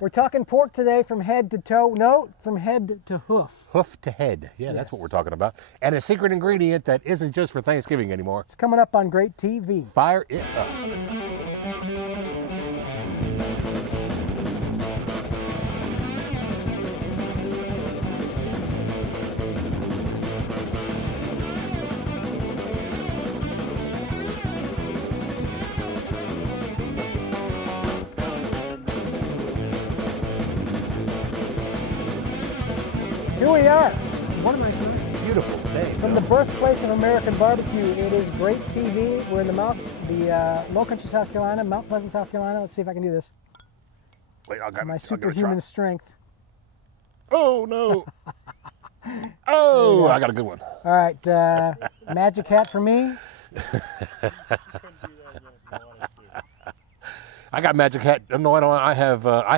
We're talking pork today from head to toe. No, from head to hoof. Hoof to head. Yeah, yes. That's what we're talking about. And a secret ingredient that isn't just for Thanksgiving anymore. It's coming up on great TV. Fire it up. Here we are. What am I saying? Beautiful day. From the birthplace of American barbecue, it is great TV. We're in the Low Country, South Carolina, Mount Pleasant, South Carolina. Let's see if I can do this. Wait, my superhuman strength. Oh no! Oh, I got a good one. All right, magic hat for me. I got magic hat. No, I don't. I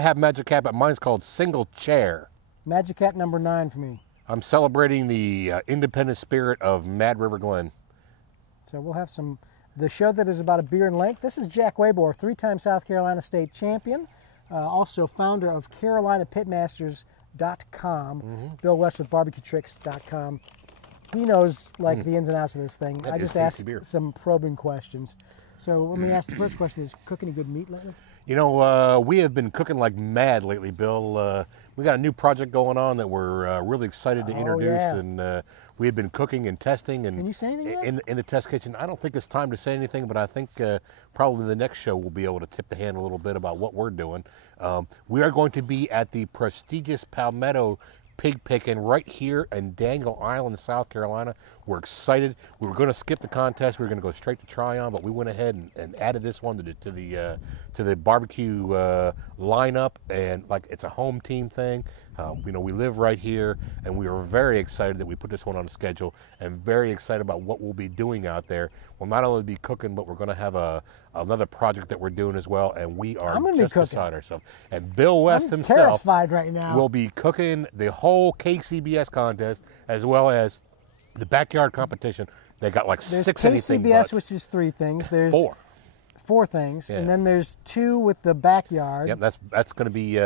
have magic hat, but mine's called single chair. Magic hat number 9 for me. I'm celebrating the independent spirit of Mad River Glen. So we'll have the show that is about a beer and lake. This is Jack Wabor, 3-time South Carolina state champion, also founder of CarolinaPitmasters.com, Bill West with BarbecueTricks.com. He knows like the ins and outs of this thing. I just asked some probing questions. So let me ask the first question: is cook any good meat lately? You know, we have been cooking like mad lately, Bill. We got a new project going on that we're really excited to introduce, and we have been cooking and testing. And can you say anything in the test kitchen? I don't think it's time to say anything, but I think probably the next show we'll be able to tip the hand a little bit about what we're doing. We are going to be at the prestigious Palmetto Pig Picking right here in Dangle Island, South Carolina. We're excited. We were going to skip the contest. We were going to go straight to try-on, but we went ahead and added this one to the barbecue lineup, and like it's a home team thing. You know, we live right here, and we are very excited that we put this one on the schedule, and very excited about what we'll be doing out there. We'll not only be cooking, but we're going to have another project that we're doing as well, and we are just beside ourselves. And Bill West himself terrified right now. Will be cooking the whole KCBS contest as well as the backyard competition. They got like there's 6 anything KCBS, butts. which is 3 things. There's 4 things, yeah. And then there's 2 with the backyard. Yep, that's going to be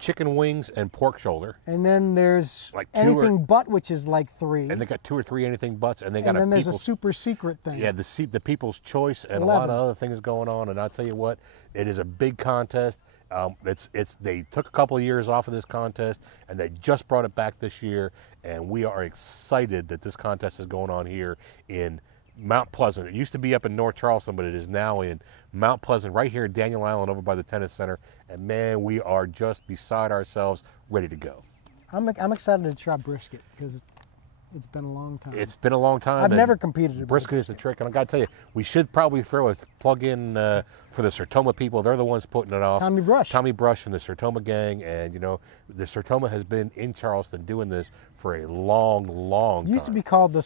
chicken wings and pork shoulder. And then there's like anything but, which is like 3. And they got 2 or 3 anything butts, and they got. And then there's a super secret thing. Yeah, the People's Choice and 11. a lot of other things going on. And I'll tell you what, it is a big contest. They took a couple of years off of this contest, and they just brought it back this year. And we are excited that this contest is going on here in Mount Pleasant. It used to be up in North Charleston, but it is now in Mount Pleasant, right here in Daniel Island, over by the tennis center. And man, we are just beside ourselves, ready to go. I'm excited to try brisket because it's been a long time. It's been a long time. I've never competed at brisket. Is the trick, and I got to tell you, we should probably throw a plug in for the Sertoma people. They're the ones putting it off. Tommy Brush and the Sertoma gang, and you know, the Sertoma has been in Charleston doing this for a long, long time. It used to be called the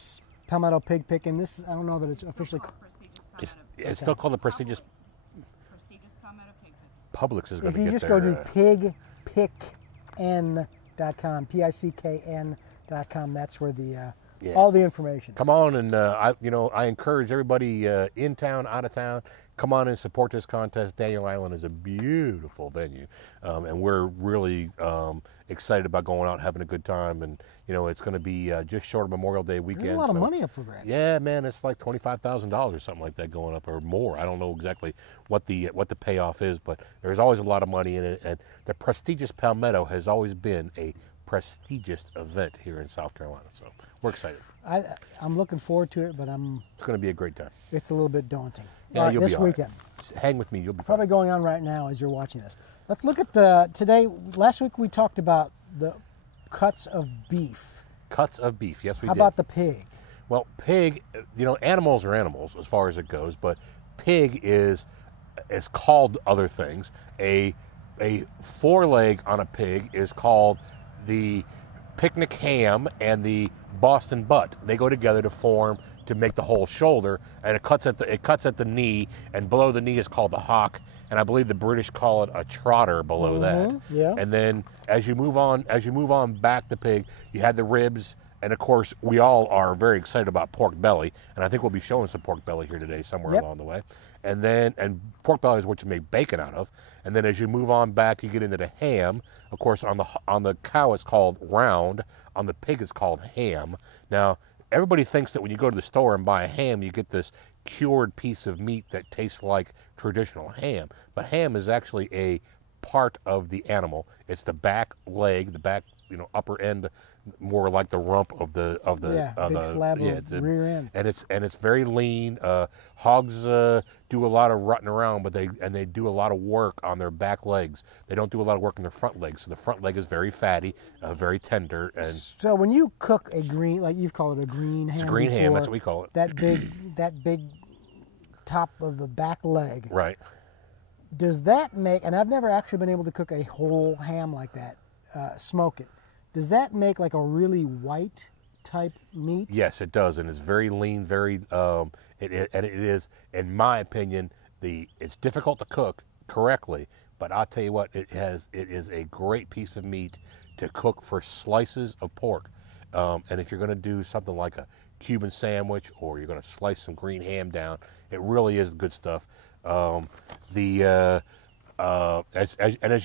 Palmetto Pig Picking. This, I don't know that it's officially called. It's still called the prestigious Palmetto Pig Picking. Publix is going to get there. If you just go to pigpickn.com, PICKN.com, that's where the all the information. Come on, and I encourage everybody in town, out of town, come on and support this contest. Daniel Island is a beautiful venue, and we're really excited about going out and having a good time. And you know, it's going to be just short of Memorial Day weekend. There's a lot of money up for grabs. Yeah, man, it's like $25,000 or something like that going up, or more. I don't know exactly what the payoff is, but there's always a lot of money in it. And the prestigious Palmetto has always been a prestigious event here in South Carolina, so we're excited. I'm looking forward to it, but it's going to be a great time. It's a little bit daunting. Yeah, you'll this be all weekend. Right. Hang with me, you'll be probably fine. Going on right now as you're watching this. Let's look at today. Last week we talked about the cuts of beef. Cuts of beef, yes we did. How about the pig? Well, pig, you know, animals are animals as far as it goes, but pig is called other things. A foreleg on a pig is called the picnic ham and the Boston butt. They go together to make the whole shoulder, and it cuts at the knee, and below the knee is called the hock, and I believe the British call it a trotter below that. Yeah. And then as you move on back the pig, you had the ribs, And of course, we all are very excited about pork belly, and I think we'll be showing some pork belly here today somewhere Yep. along the way. And pork belly is what you make bacon out of. And then as you move on back, you get into the ham. Of course, on the cow it's called round. On the pig it's called ham. Now, everybody thinks that when you go to the store and buy a ham, you get this cured piece of meat that tastes like traditional ham. But ham is actually a part of the animal. It's the back leg, the back, upper end, more like the rump of the big slab of rear end. And it's very lean. Hogs do a lot of rutting around, but they do a lot of work on their back legs. They don't do a lot of work on their front legs. So the front leg is very fatty, very tender. And so when you cook a green, like you've called it a green ham, it's a green ham. before, That's what we call it. That big top of the back leg. Right. Does that make? And I've never actually been able to cook a whole ham like that, smoke it. Does that make like a really white type meat? Yes, it does, and it's very lean, very. It is, in my opinion, it's difficult to cook correctly. But I'll tell you what, it is a great piece of meat to cook for slices of pork. And if you're going to do something like a Cuban sandwich, or you're going to slice some green ham down, it really is good stuff. As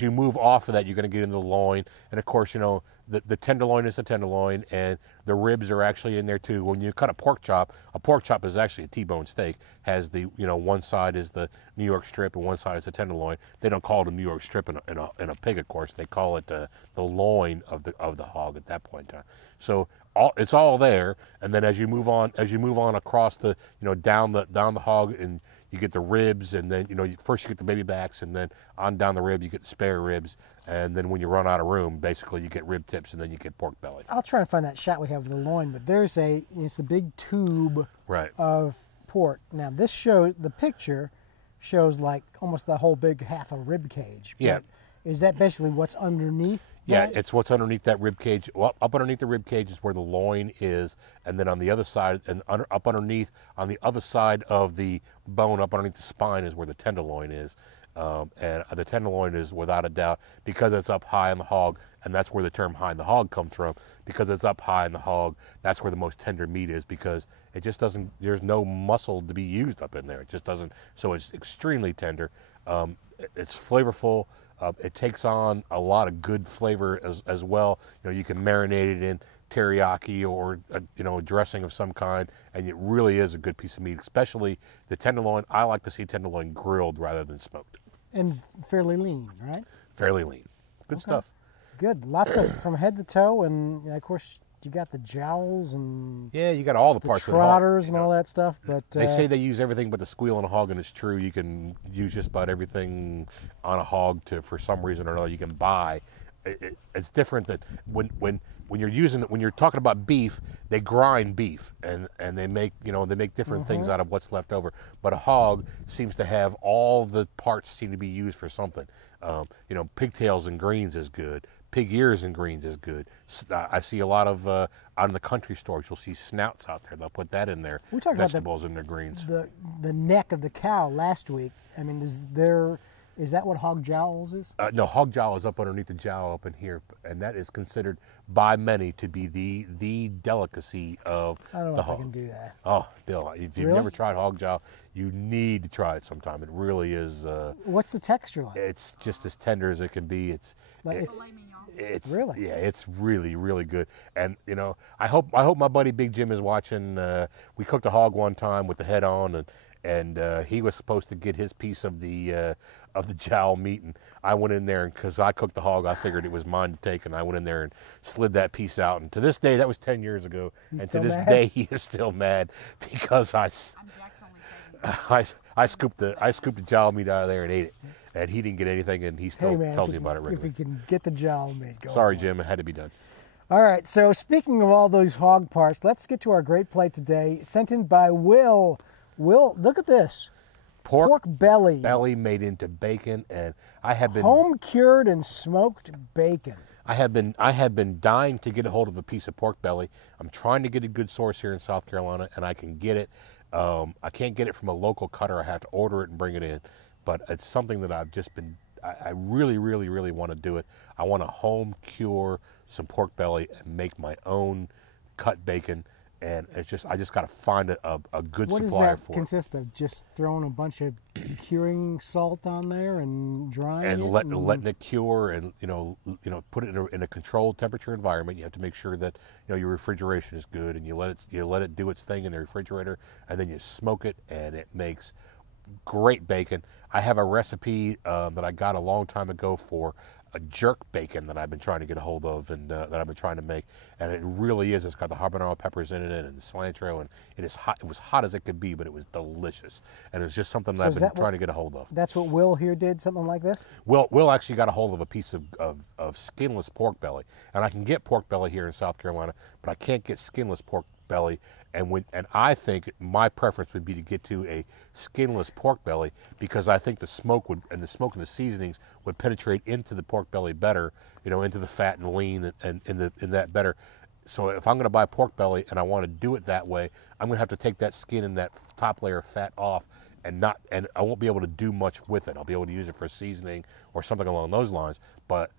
you move off of that, you're going to get into the loin, and of course, the tenderloin is the tenderloin, and the ribs are actually in there too. When you cut a pork chop is actually a T-bone steak. Has the one side is the New York strip and one side is the tenderloin. They don't call it a New York strip in a pig, of course. They call it the loin of the hog at that point in time. So it's all there, and then as you move on across the down the hog, and you get the ribs, and then first you get the baby backs, and then on down the rib you get the spare ribs, and then when you run out of room, basically you get rib tips, and then you get pork belly. I'll try and find that shot we have of the loin, but it's a big tube of pork. Now the picture shows like almost the whole big half a rib cage. Yeah. Is that basically what's underneath? Yeah, that? it's what's underneath that rib cage. Well, up underneath the rib cage is where the loin is, and then on the other side, and up underneath, on the other side of the bone, up underneath the spine, is where the tenderloin is. And the tenderloin is, without a doubt, because it's up high in the hog, and that's where the term high in the hog comes from, because it's up high in the hog, that's where the most tender meat is, because it just doesn't, there's no muscle to be used up in there. It just doesn't, so it's extremely tender. It's flavorful. It takes on a lot of good flavor as well. You can marinate it in teriyaki or a dressing of some kind, and it really is a good piece of meat, especially the tenderloin. I like to see tenderloin grilled rather than smoked. And fairly lean, right? Fairly lean. Good stuff. Good. Lots of from head to toe, and of course you got the jowls and you got all the parts of the hog, trotters and all that stuff. But they say they use everything but the squeal on a hog, and it's true. You can use just about everything on a hog for some reason or another. You can buy. It's different that when you're talking about beef, they grind beef and they make different things out of what's left over. But a hog seems to have all the parts seem to be used for something. Pigtails and greens is good. Pig ears and greens is good. I see a lot of out in the country stores. You'll see snouts out there. They'll put that in there. We talked vegetables in their greens. The neck of the cow last week. I mean, is that what hog jowls is? No, hog jowl is up underneath the jowl up in here, and that is considered by many to be the delicacy of I don't know the if hog. I can do that. Oh, Bill, if you've Really? never tried hog jowl, you need to try it sometime. It really is. What's the texture like? It's just as tender as it can be. It's Really? Yeah, it's really, really good. And I hope my buddy Big Jim is watching. We cooked a hog one time with the head on, and he was supposed to get his piece of the jowl meat, and I went in there, and because I cooked the hog, I figured it was mine to take, and I went in there and slid that piece out. And to this day, that was 10 years ago, and to this day he is still mad because I scooped the jowl meat out of there and ate it, and he didn't get anything, and he still tells me about it regularly. If we can get the jowl meat going. Sorry, Jim, it had to be done. All right, so speaking of all those hog parts, let's get to our great plate today, sent in by Will. Will, look at this. Pork belly. Belly made into bacon, and I have been home cured and smoked bacon. I have been dying to get a hold of a piece of pork belly. I'm trying to get a good source here in South Carolina, and I can get it. I can't get it from a local cutter. I have to order it and bring it in. But it's something that I've just been. I really, really, really want to do it. I want to home cure some pork belly and make my own cut bacon, and it's just I just got to find a good What supplier does that for it. consist of? Just throwing a bunch of curing salt on there and drying And it? letting it cure, and put it in a controlled temperature environment. You have to make sure that your refrigeration is good, and you let it do its thing in the refrigerator, and then you smoke it, and it makes great bacon. I have a recipe that I got a long time ago for a jerk bacon that I've been trying to get a hold of, and that I've been trying to make, and it really is. It's got the habanero peppers in it and the cilantro, and it is hot. It was hot as it could be, but it was delicious, and it's just something that I've been trying to get a hold of. That's what Will here did, something like this? Will actually got a hold of a piece of skinless pork belly, and I can get pork belly here in South Carolina, but I can't get skinless pork belly. And I think my preference would be to get to a skinless pork belly, because I think the smoke and the seasonings would penetrate into the pork belly better, into the fat and lean and in that better. So if I'm going to buy pork belly and I want to do it that way, I'm going to have to take that skin and that top layer of fat off, and I won't be able to do much with it. I'll be able to use it for seasoning or something along those lines. But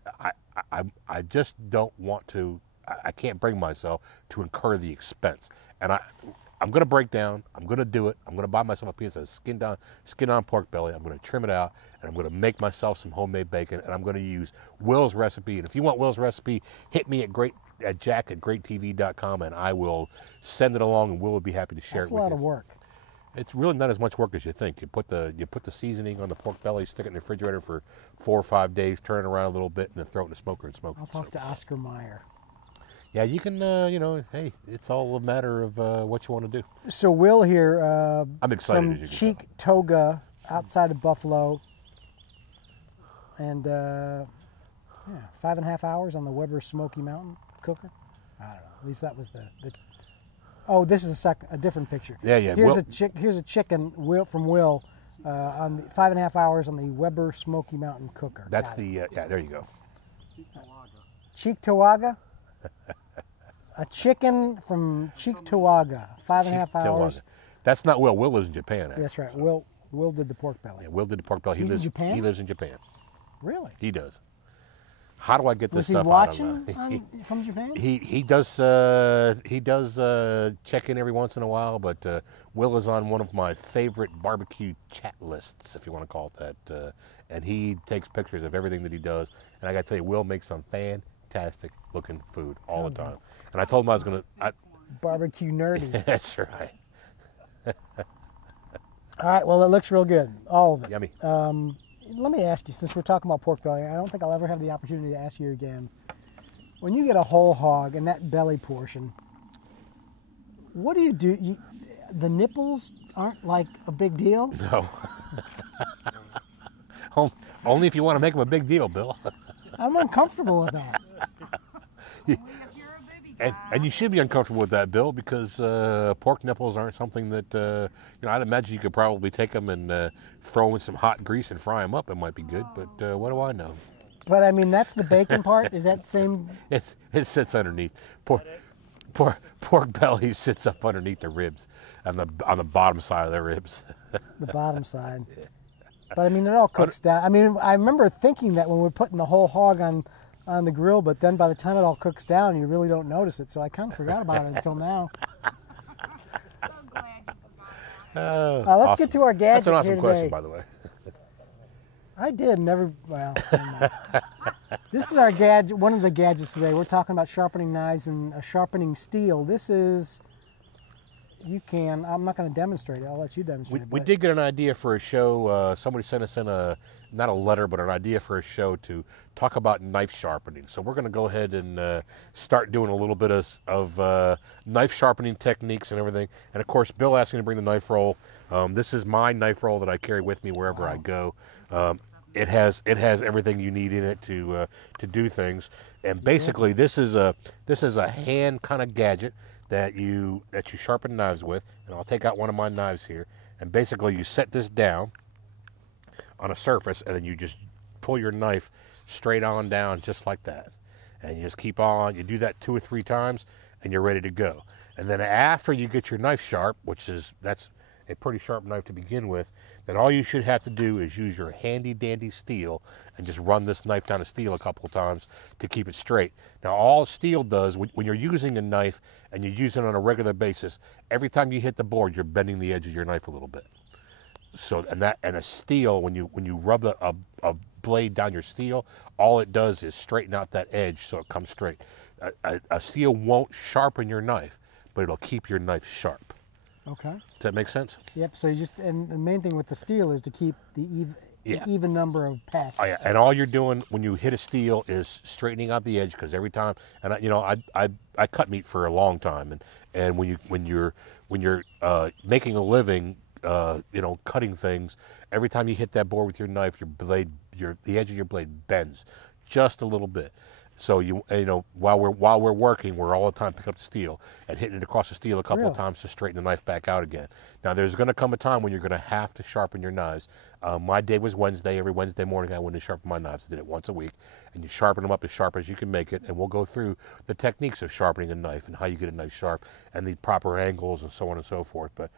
I just don't want to. I can't bring myself to incur the expense, and I'm going to break down. I'm going to do it. I'm going to buy myself a piece of skin on pork belly. I'm going to trim it out, and I'm going to make myself some homemade bacon, and I'm going to use Will's recipe. And if you want Will's recipe, hit me at jack@greattv.com, and I will send it along, and Will will be happy to share it with you. That's a lot of work. It's really not as much work as you think. You put the seasoning on the pork belly, stick it in the refrigerator for 4 or 5 days, turn it around a little bit, and then throw it in the smoker and smoke it. I'll talk to Oscar Meyer. Yeah, you can, hey, it's all a matter of what you want to do. So Will here, I'm excited from as you can Cheek Toga, outside of Buffalo, and 5.5 hours on the Weber Smoky Mountain cooker. I don't know. At least that was the. Oh, this is a different picture. Yeah. Here's a chicken from Will on the 5.5 hours on the Weber Smoky Mountain cooker. That's the there you go. Cheek Towaga. A chicken from Cheek Towaga, 5.5 hours. That's not Will. Will lives in Japan. Actually. That's right. Will did the pork belly. Yeah, Will did the pork belly. He's in Japan? He lives in Japan. Really? He does. How do I get this stuff Was he out of watching from Japan? He does check in every once in a while, but Will is on one of my favorite barbecue chat lists, if you want to call it that, and he takes pictures of everything that he does. And I got to tell you, Will makes some fantastic looking food all the time. And I told him I was going to barbecue nerdy. That's right. All right. Well, it looks real good, all of it. Yummy. Let me ask you, since we're talking about pork belly, I don't think I'll ever have the opportunity to ask you again. When you get a whole hog and that belly portion, what do you do? The nipples aren't like a big deal? No. Only if you want to make them a big deal, Bill. I'm uncomfortable with that. And you should be uncomfortable with that, Bill, because pork nipples aren't something that, I'd imagine you could probably take them and throw in some hot grease and fry them up. It might be good, but what do I know? But, I mean, that's the bacon part? Is that the same? It sits underneath. Pork belly sits up underneath the ribs, on the bottom side of the ribs. The bottom side. But, I mean, it all cooks down. I mean, I remember thinking that when we're putting the whole hog on the grill, but then by the time it all cooks down, you really don't notice it. So I kind of forgot about it until now. So glad you forgot about it. Let's get to our gadget. That's an awesome here question, today. by the way. I did never. Well, this is our gadget. One of the gadgets today. We're talking about sharpening knives and a sharpening steel. This is. I'm not going to demonstrate it. I'll let you demonstrate it. We did get an idea for a show. Somebody sent us in not a letter, but an idea for a show to talk about knife sharpening. So we're going to go ahead and start doing a little bit of knife sharpening techniques and everything. And of course, Bill asked me to bring the knife roll. This is my knife roll that I carry with me wherever I go. It has everything you need in it to do things. And basically, this is a hand kind of gadget that you sharpen knives with. And I'll take out one of my knives here. And basically, you set this down on a surface, and then you just pull your knife straight on down, just like that. And you just keep on. You do that 2 or 3 times, and you're ready to go. And then after you get your knife sharp, a pretty sharp knife to begin with, then all you should have to do is use your handy dandy steel and just run this knife down a steel a couple of times to keep it straight. Now all steel does, when you're using a knife and you use it on a regular basis, every time you hit the board, you're bending the edge of your knife a little bit. So, and a steel, when you rub a blade down your steel, all it does is straighten out that edge so it comes straight. A steel won't sharpen your knife, but it'll keep your knife sharp. Okay. Does that make sense? Yep. So and the main thing with the steel is to keep the even number of passes. Oh, yeah. And all you're doing when you hit a steel is straightening out the edge, because every time, and I cut meat for a long time, and when you're making a living, cutting things, every time you hit that board with your knife, the edge of your blade bends just a little bit. So while we're working, we're all the time picking up the steel and hitting it across the steel a couple of times to straighten the knife back out again. Now there's going to come a time when you're going to have to sharpen your knives. My day was Wednesday. Every Wednesday morning I went to sharpen my knives. I did it once a week, and you sharpen them up as sharp as you can make it. And we'll go through the techniques of sharpening a knife and how you get a knife sharp and the proper angles and so on and so forth. But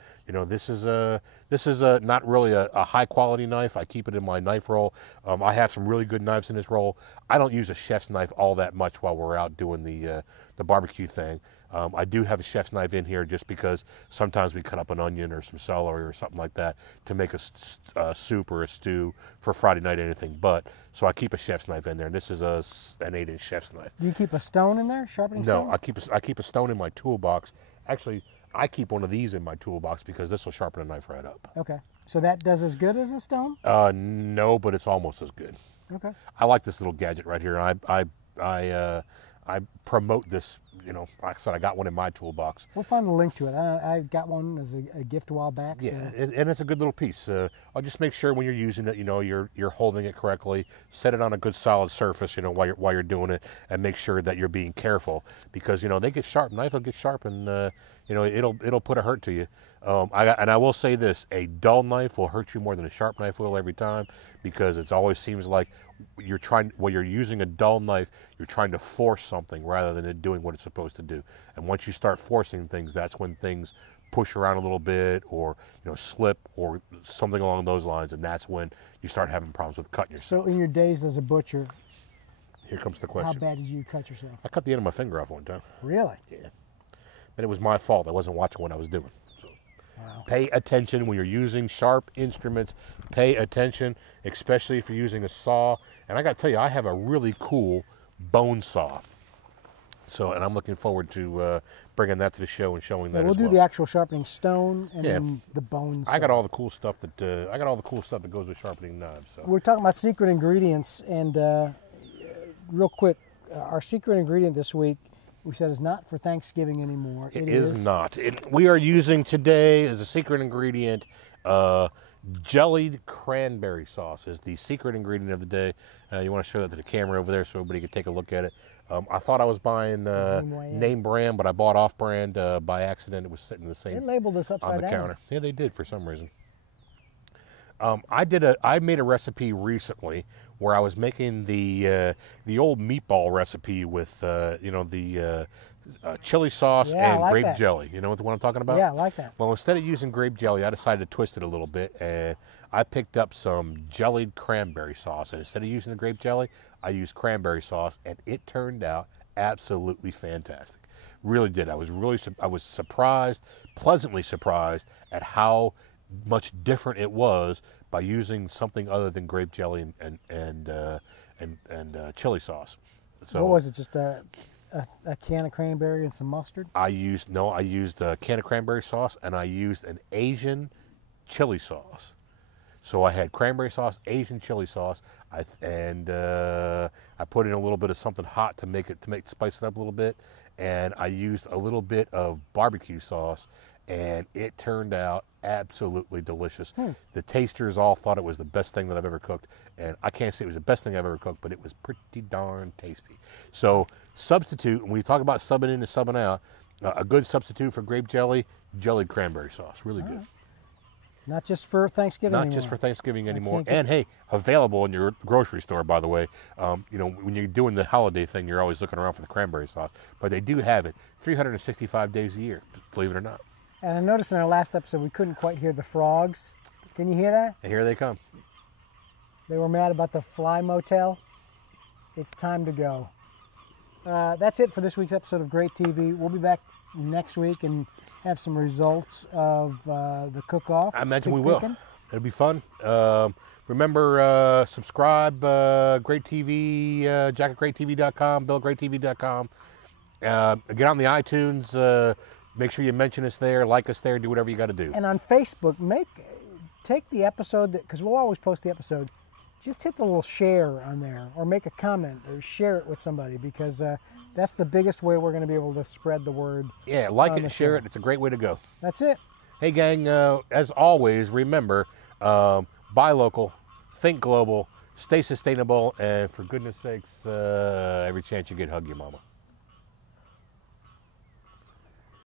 this is not really a high quality knife. I keep it in my knife roll. I have some really good knives in this roll. I don't use a chef's knife all that much while we're out doing the barbecue thing. I do have a chef's knife in here just because sometimes we cut up an onion or some celery or something like that to make a soup or a stew for Friday night, anything but. So I keep a chef's knife in there, and this is an 8-inch chef's knife. Do you keep a stone in there, sharpening stone? No, I keep a stone in my toolbox. Actually, I keep one of these in my toolbox because this will sharpen a knife right up. Okay. So that does as good as a stone? No, but it's almost as good. Okay. I like this little gadget right here, and I promote this. Like I said, I got one in my toolbox. We'll find a link to it. I got one as a gift a while back. Yeah, so. and it's a good little piece. I'll just make sure when you're using it, you're holding it correctly. Set it on a good solid surface, while you're doing it, and make sure that you're being careful, because they get sharp. Knife will get sharp, and it'll put a hurt to you. I will say this: a dull knife will hurt you more than a sharp knife will every time, because it always seems like when you're using a dull knife, you're trying to force something rather than it doing what it's supposed to do. And once you start forcing things, that's when things push around a little bit, or slip, or something along those lines, and that's when you start having problems with cutting yourself. So in your days as a butcher, here comes the question. how bad did you cut yourself? I cut the end of my finger off one time. Really? Yeah. And it was my fault. I wasn't watching what I was doing. So. Wow. Pay attention when you're using sharp instruments. Pay attention, especially if you're using a saw. And I got to tell you, I have a really cool bone saw. So, and I'm looking forward to bringing that to the show and showing that as well. We'll do the actual sharpening stone and then the bones. I got all the cool stuff that goes with sharpening knives. So. We're talking about secret ingredients, and real quick, our secret ingredient this week, we said, is not for Thanksgiving anymore. It is not. We are using today as a secret ingredient, jellied cranberry sauce is the secret ingredient of the day. You want to show that to the camera over there so everybody can take a look at it. I thought I was buying name brand, but I bought off brand by accident. It was sitting the same. They labeled this upside on the down. counter. Yeah, they did for some reason. I made a recipe recently where I was making the old meatball recipe with chili sauce and like grape that. jelly. You know what I'm talking about? Yeah, I like that. Well, instead of using grape jelly, I decided to twist it a little bit, and I picked up some jellied cranberry sauce. And instead of using the grape jelly, I used cranberry sauce, and it turned out absolutely fantastic. Really did. I was surprised, pleasantly surprised at how much different it was by using something other than grape jelly and chili sauce. So what was it? Just a can of cranberry and some mustard? I used a can of cranberry sauce, and I used an Asian chili sauce. So I had cranberry sauce, Asian chili sauce, I put in a little bit of something hot to spice it up a little bit, and I used a little bit of barbecue sauce, and it turned out absolutely delicious. The tasters all thought it was the best thing that I've ever cooked, and I can't say it was the best thing I've ever cooked, but it was pretty darn tasty. So substitute, when we talk about subbing in and subbing out, a good substitute for grape jelly, jellied cranberry sauce, really good. Not just for Thanksgiving anymore. Not just for Thanksgiving anymore. And hey, available in your grocery store, by the way. When you're doing the holiday thing, you're always looking around for the cranberry sauce. But they do have it 365 days a year, believe it or not. And I noticed in our last episode we couldn't quite hear the frogs. Can you hear that? And here they come. They were mad about the fly motel. It's time to go. That's it for this week's episode of Great TV. We'll be back next week and have some results of the cook-off. I imagine we pig will. picking. It'll be fun. Remember, subscribe, Great TV, Jack at GreatTV.com, Bill at GreatTV.com. Get on the iTunes. Make sure you mention us there, like us there, do whatever you got to do. And on Facebook, take the episode, because we'll always post the episode, just hit the little share on there, or make a comment, or share it with somebody, because that's the biggest way we're going to be able to spread the word. Yeah, like on it the and share show. it. It's a great way to go. That's it. Hey, gang, as always, remember, buy local, think global, stay sustainable, and for goodness sakes, every chance you get, hug your mama.